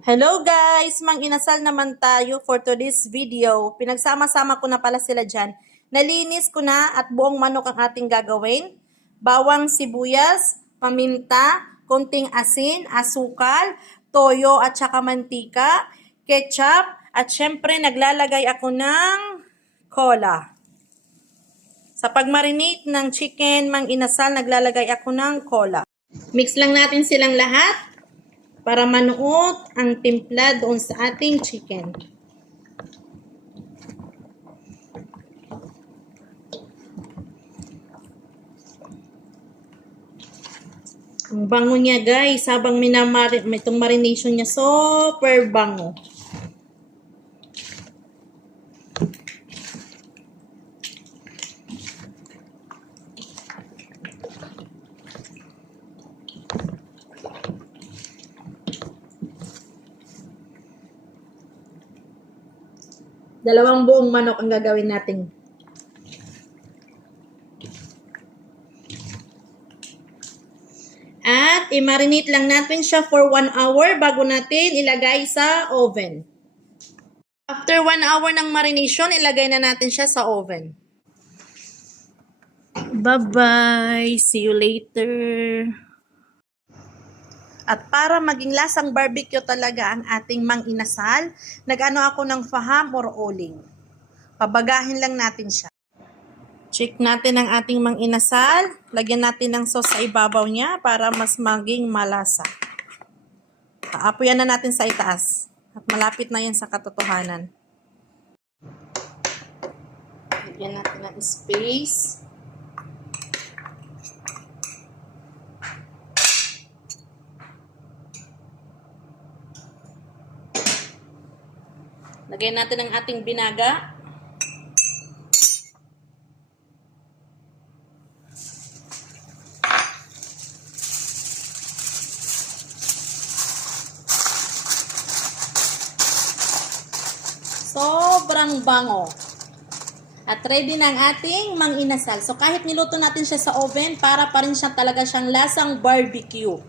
Hello guys! Mang-inasal naman tayo for today's video. Pinagsama-sama ko na pala sila dyan. Nalinis ko na at buong manok ang ating gagawin. Bawang sibuyas, paminta, konting asin, asukal, toyo at saka mantika, ketchup, at syempre naglalagay ako ng cola. Sa pagmarinate ng chicken, mang-inasal, naglalagay ako ng cola. Mix lang natin silang lahat para manuot ang timpla doon sa ating chicken. Ang bango niya guys, habang itong marination niya, super bango. Dalawang buong manok ang gagawin natin. At i-marinate lang natin siya for 1 hour bago natin ilagay sa oven. After 1 hour ng marination, ilagay na natin siya sa oven. Bye-bye! See you later! At para maging lasang barbecue talaga ang ating mang-inasal, nag-ano ako ng faham or uling. Pabagahin lang natin siya. Check natin ang ating mang-inasal. Lagyan natin ng sauce sa ibabaw niya para mas maging malasa. Aapoyan na natin sa itaas. At malapit na yan sa katotohanan. Lagyan natin ng space. Lagyan natin ang ating binaga. Sobrang bango. At ready na ang ating mang-inasal. So kahit niluto natin siya sa oven, para pa rin siya talaga siyang lasang barbecue.